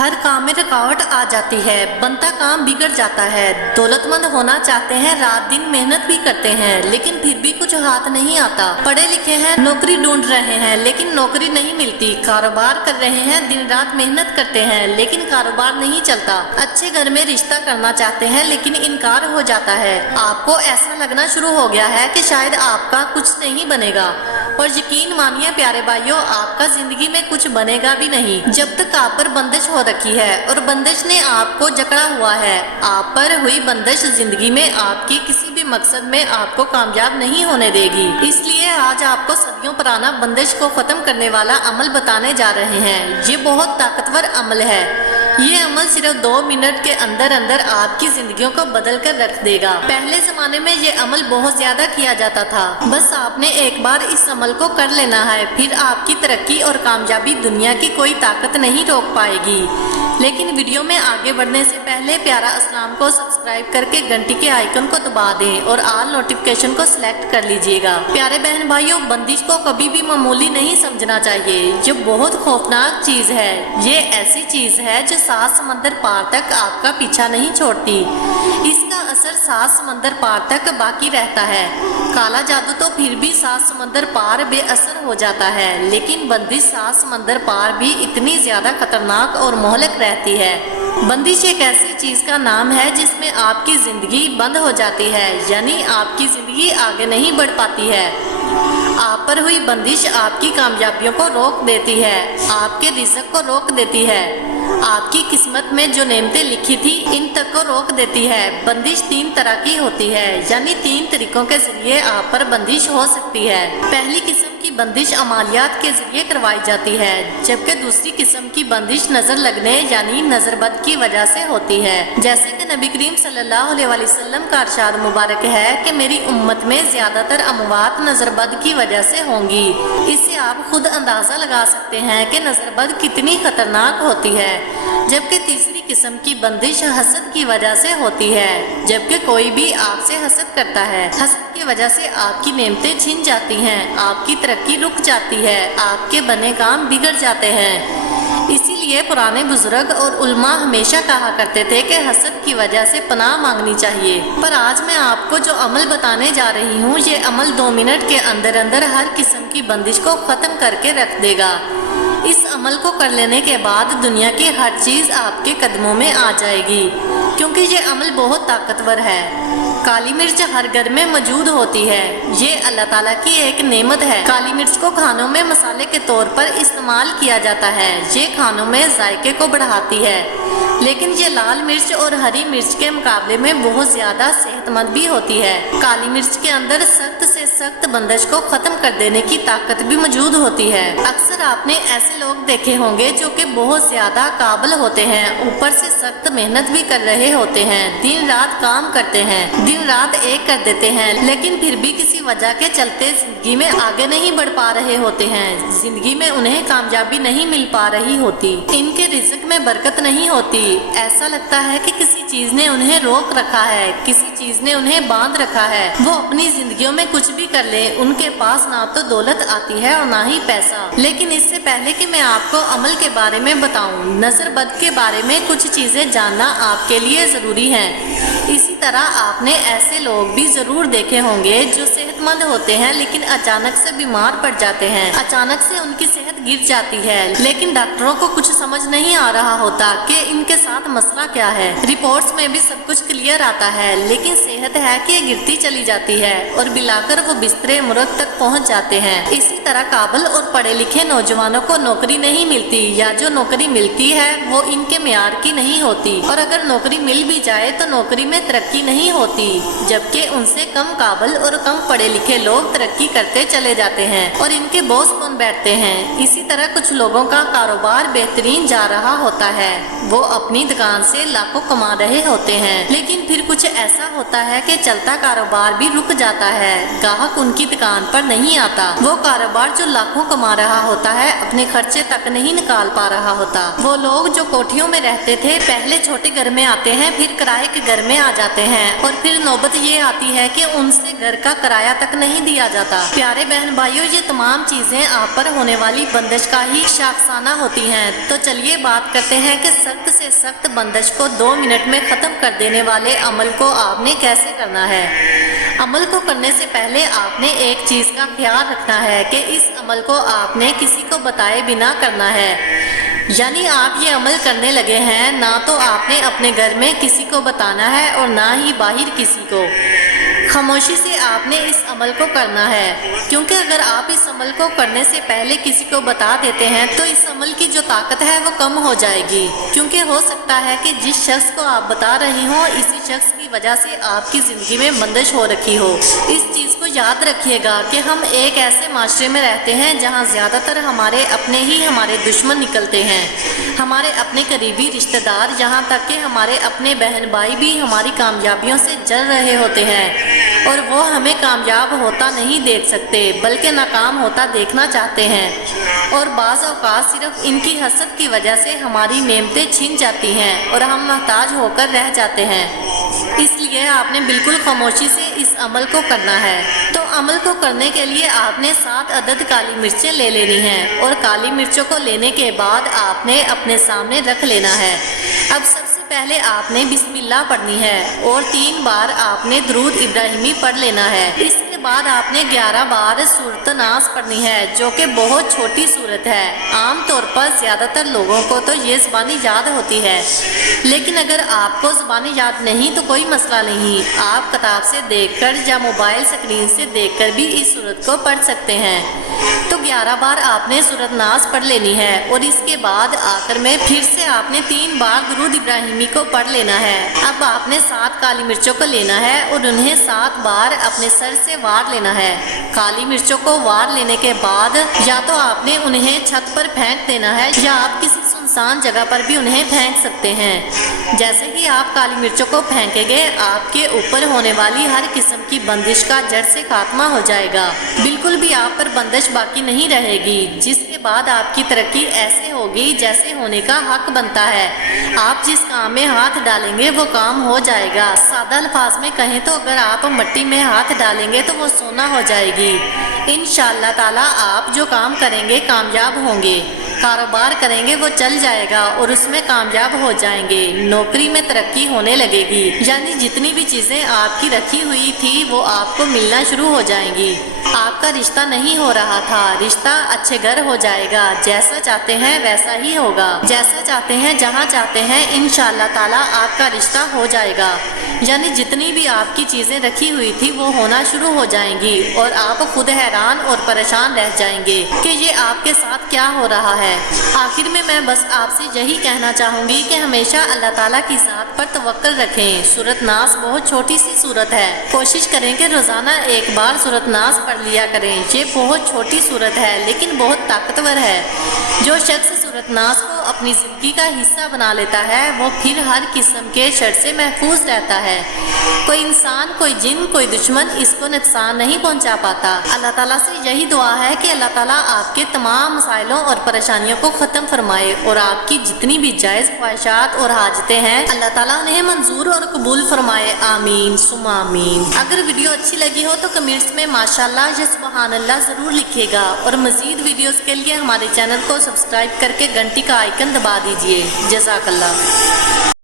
हर काम में रुकावट आ जाती है, बनता काम बिगड़ जाता है। दौलतमंद होना चाहते हैं, रात दिन मेहनत भी करते हैं, लेकिन फिर भी कुछ हाथ नहीं आता। पढ़े लिखे हैं, नौकरी ढूंढ रहे हैं, लेकिन नौकरी नहीं मिलती। कारोबार कर रहे हैं, दिन रात मेहनत करते हैं, लेकिन कारोबार नहीं चलता। अच्छे घर में रिश्ता करना चाहते हैं, लेकिन इनकार हो जाता है। आपको ऐसा लगना शुरू हो गया है कि शायद आपका कुछ नहीं बनेगा, और यकीन मानिए प्यारे भाइयों, आपका जिंदगी में कुछ बनेगा भी नहीं जब तक आप पर बंदिश हो रखी है और बंदिश ने आपको जकड़ा हुआ है। आप पर हुई बंदिश जिंदगी में आपकी किसी भी मकसद में आपको कामयाब नहीं होने देगी। इसलिए आज आपको सदियों पुराना बंदिश को खत्म करने वाला अमल बताने जा रहे हैं। ये बहुत ताकतवर अमल है। ये अमल सिर्फ 2 मिनट के अंदर अंदर आपकी जिंदगियों को बदल कर रख देगा। पहले जमाने में ये अमल बहुत ज्यादा किया जाता था। बस आपने एक बार इस अमल को कर लेना है, फिर आपकी तरक्की और कामयाबी दुनिया की कोई ताकत नहीं रोक पाएगी। लेकिन वीडियो में आगे बढ़ने से पहले प्यारा अस्सलाम को सब्सक्राइब करके घंटी के आइकन को दबा दें और ऑल नोटिफिकेशन को सिलेक्ट कर लीजिएगा। प्यारे बहन भाइयों, बंदिश को कभी भी मामूली नहीं समझना चाहिए। जो बहुत खौफनाक चीज है, ये ऐसी चीज है जो 7 समंदर पार तक आपका पीछा नहीं छोड़ती। इसका असर 7 समंदर पार तक बाकी रहता है। काला जादू तो फिर भी 7 समंदर पार बेअसर हो जाता है, लेकिन बंदिश 7 समंदर पार भी इतनी ज्यादा खतरनाक और मोहलक रहती है। बंदिश एक ऐसी चीज का नाम है जिसमें आपकी जिंदगी बंद हो जाती है, यानी आपकी जिंदगी आगे नहीं बढ़ पाती है। आप पर हुई बंदिश आपकी कामयाबियों को रोक देती है, आपके रिज़्क को रोक देती है, आपकी किस्मत में जो नेमतें लिखी थी इन तक को रोक देती है। बंदिश 3 तरह की होती है, यानी 3 तरीकों के जरिए आप पर बंदिश हो सकती है। पहली किस्म की बंदिश अमालियात के जरिए करवाई जाती है, जबकि दूसरी किस्म की बंदिश नजर लगने यानी नजरबद की वजह से होती है। जैसे कि नबी करीम सल्लल्लाहु अलैहि वसल्लम का इरशाद मुबारक है कि मेरी उम्मत में ज्यादातर अमवात नजरबद की वजह से होंगी। इससे आप खुद अंदाजा लगा सकते हैं कि नजरबद कितनी खतरनाक होती है। जबकि तीसरी किस्म की बंदिश हसद की वजह से होती है, जबकि कोई भी आपसे हसद करता है। हसद की वजह से आपकी नेमतें छिन जाती हैं, आपकी तरक्की रुक जाती है, आपके बने काम बिगड़ जाते हैं। इसीलिए पुराने बुजुर्ग और उल्मा हमेशा कहा करते थे कि हसद की वजह से पनाह मांगनी चाहिए। पर आज मैं आपको जो अमल बताने जा रही हूँ, ये अमल 2 मिनट के अंदर अंदर हर किस्म की बंदिश को खत्म करके रख देगा। इस अमल को कर लेने के बाद दुनिया की हर चीज आपके कदमों में आ जाएगी, क्योंकि ये अमल बहुत ताकतवर है। काली मिर्च हर घर में मौजूद होती है, ये अल्लाह ताला की एक नेमत है। काली मिर्च को खानों में मसाले के तौर पर इस्तेमाल किया जाता है। ये खानों में जायके को बढ़ाती है, लेकिन ये लाल मिर्च और हरी मिर्च के मुकाबले में बहुत ज्यादा सेहतमंद भी होती है। काली मिर्च के अंदर सख्त से सख्त बंदिश को खत्म कर देने की ताकत भी मौजूद होती है। अक्सर आपने ऐसे लोग देखे होंगे जो कि बहुत ज्यादा काबिल होते हैं, ऊपर से सख्त मेहनत भी कर रहे होते हैं, दिन रात काम करते हैं, दिन रात एक कर देते हैं, लेकिन फिर भी किसी वजह के चलते जिंदगी में आगे नहीं बढ़ पा रहे होते हैं। जिंदगी में उन्हें कामयाबी नहीं मिल पा रही होती, इनके रिज़्क में बरकत नहीं होती। ऐसा लगता है कि किसी चीज ने उन्हें रोक रखा है, किसी चीज ने उन्हें बांध रखा है। वो अपनी जिंदगियों में कुछ भी कर ले, उनके पास ना तो दौलत आती है और ना ही पैसा। लेकिन इससे पहले कि मैं आपको अमल के बारे में बताऊं, नजरबद के बारे में कुछ चीजें जानना आपके लिए जरूरी है। इसी तरह आपने ऐसे लोग भी जरूर देखे होंगे जो सेहतमंद होते हैं, लेकिन अचानक से बीमार पड़ जाते हैं, अचानक से उनकी सेहत गिर जाती है, लेकिन डॉक्टरों को कुछ समझ नहीं आ रहा होता कि इनके साथ मसला क्या है। रिपोर्ट्स में भी सब कुछ क्लियर आता है, लेकिन सेहत है कि गिरती चली जाती है और बिलाकर वो बिस्तरे मुर्द तक पहुंच जाते हैं। इसी तरह काबिल और पढ़े लिखे नौजवानों को नौकरी नहीं मिलती, या जो नौकरी मिलती है वो इनके मेयार की नहीं होती, और अगर नौकरी मिल भी जाए तो नौकरी में तरक्की नहीं होती, जबकि उनसे कम काबिल और कम पढ़े लिखे लोग तरक्की करते चले जाते हैं और इनके बॉस बन बैठते हैं। इसी तरह कुछ लोगों का कारोबार बेहतरीन जा रहा होता है, वो अपनी दुकान से लाखों कमा रहे होते हैं, लेकिन फिर कुछ ऐसा होता है कि चलता कारोबार भी रुक जाता है, ग्राहक उनकी दुकान पर नहीं आता। वो कारोबार जो लाखों कमा रहा होता है अपने खर्चे तक नहीं निकाल पा रहा होता। वो लोग जो कोठियों में रहते थे पहले छोटे घर में आते हैं, फिर किराए के घर में आ जाते हैं, और फिर नौबत ये आती है कि उनसे घर का किराया तक नहीं दिया जाता। प्यारे बहन भाइयों, ये तमाम चीजें आप पर होने वाली बंदिश का ही शाखसाना होती हैं। तो चलिए बात करते हैं कि सख्त से सख्त बंदिश को 2 मिनट में खत्म कर देने वाले अमल को आपने कैसे करना है। अमल को करने से पहले आपने एक चीज का ख्याल रखना है कि इस अमल को आपने किसी को बताए बिना करना है। यानी आप ये अमल करने लगे हैं, ना तो आपने अपने घर में किसी को बताना है और ना ही बाहर किसी को। खामोशी से आपने इस अमल को करना है, क्योंकि अगर आप इस अमल को करने से पहले किसी को बता देते हैं तो इस अमल की जो ताकत है वो कम हो जाएगी। क्योंकि हो सकता है कि जिस शख्स को आप बता रही हो, इसी शख्स की वजह से आपकी ज़िंदगी में बंदिश हो रखी हो। इस चीज़ को याद रखिएगा कि हम एक ऐसे माशरे में रहते हैं जहाँ ज़्यादातर हमारे अपने ही हमारे दुश्मन निकलते हैं। हमारे अपने करीबी रिश्तेदार, यहाँ तक कि हमारे अपने बहन भाई भी हमारी कामयाबियों से जल रहे होते हैं और वो हमें कामयाब होता नहीं देख सकते, बल्कि नाकाम होता देखना चाहते हैं। और बाज़ औक़ात सिर्फ इनकी हसद की वजह से हमारी नेमतें छिन जाती हैं और हम मोहताज होकर रह जाते हैं। इसलिए आपने बिल्कुल खामोशी से इस अमल को करना है। तो अमल को करने के लिए आपने 7 अदद काली मिर्चें ले लेनी हैं और काली मिर्चों को लेने के बाद आपने अपने सामने रख लेना है। अब सबसे पहले आपने बिस्मिल्लाह पढ़नी है और 3 बार आपने दुरूद इब्राहिमी पढ़ लेना है। इसके बाद आपने 11 बार सूरत नास पढ़नी है, जो कि बहुत छोटी सूरत है। आम तौर पर ज़्यादातर लोगों को तो ये ज़बानी याद होती है, लेकिन अगर आपको ज़बानी याद नहीं तो कोई मसला नहीं, आप किताब से देखकर या मोबाइल स्क्रीन से देखकर भी इस सूरत को पढ़ सकते हैं। तो 11 बार आपने सूरत नास पढ़ लेनी है और इसके बाद आखिर में फिर से आपने 3 बार दुरूद इब्राहिमी को पढ़ लेना है। अब आपने 7 काली मिर्चों को लेना है और उन्हें 7 बार अपने सर से वार लेना है। काली मिर्चों को वार लेने के बाद या तो आपने उन्हें छत पर फेंक देना है या आप किसी सुनसान जगह पर भी उन्हें फेंक सकते हैं। जैसे ही आप काली मिर्चों को फेंकेंगे, आपके ऊपर होने वाली हर किस्म की बंदिश का जड़ से खात्मा हो जाएगा। बिल्कुल भी आप पर बंदिश बाकी नहीं रहेगी, जिसके बाद आपकी तरक्की ऐसे होगी जैसे होने का हक बनता है। आप जिस काम में हाथ डालेंगे वो काम हो जाएगा। सादा अल्फाज में कहें तो अगर आप मिट्टी में हाथ डालेंगे तो वो सोना हो जाएगी। इंशाअल्लाह ताला आप जो काम करेंगे कामयाब होंगे। कारोबार करेंगे वो चल जाएगा और उसमें कामयाब हो जाएंगे। नौकरी में तरक्की होने लगेगी, यानी जितनी भी चीज़ें आपकी रखी हुई थी वो आपको मिलना शुरू हो जाएंगी। आपका रिश्ता नहीं हो रहा था, रिश्ता अच्छे घर हो जाएगा। जैसा चाहते हैं वैसा ही होगा, जैसा चाहते हैं जहाँ चाहते हैं इंशाअल्लाह ताला आपका रिश्ता हो जाएगा। यानी जितनी भी आपकी चीज़ें रखी हुई थी वो होना शुरू हो जाएंगी और आप खुद हैरान और परेशान रह जाएंगे कि ये आपके साथ क्या हो रहा है। आखिर में मैं बस आपसे यही कहना चाहूँगी कि हमेशा अल्लाह ताला की ज़ात पर तवक्कल रखें। सूरत नास बहुत छोटी सी सूरत है, कोशिश करें कि रोज़ाना 1 बार सूरत नास पढ़ लिया करें। ये बहुत छोटी सूरत है लेकिन बहुत ताकतवर है। जो शख्स सूरत नास को अपनी ज़िंदगी का हिस्सा बना लेता है वो फिर हर किस्म के शर से महफूज रहता है। कोई इंसान, कोई जिन, कोई दुश्मन इसको नुकसान नहीं पहुंचा पाता। अल्लाह ताला से यही दुआ है कि अल्लाह ताला आपके तमाम मसाइलों और परेशानियों को ख़त्म फरमाए और आपकी जितनी भी जायज़ ख्वाहिशात और हाजतें हैं अल्लाह ताला उन्हें मंजूर और कबूल फरमाए। आमीन सुम्मा आमीन। अगर वीडियो अच्छी लगी हो तो कमेंट्स में माशाअल्लाह या सुबहान अल्लाह ज़रूर लिखिएगा और मज़ीद वीडियोज़ के लिए हमारे चैनल को सब्सक्राइब करके घंटी का आइकन दबा दीजिए। जज़ाकल्लाह।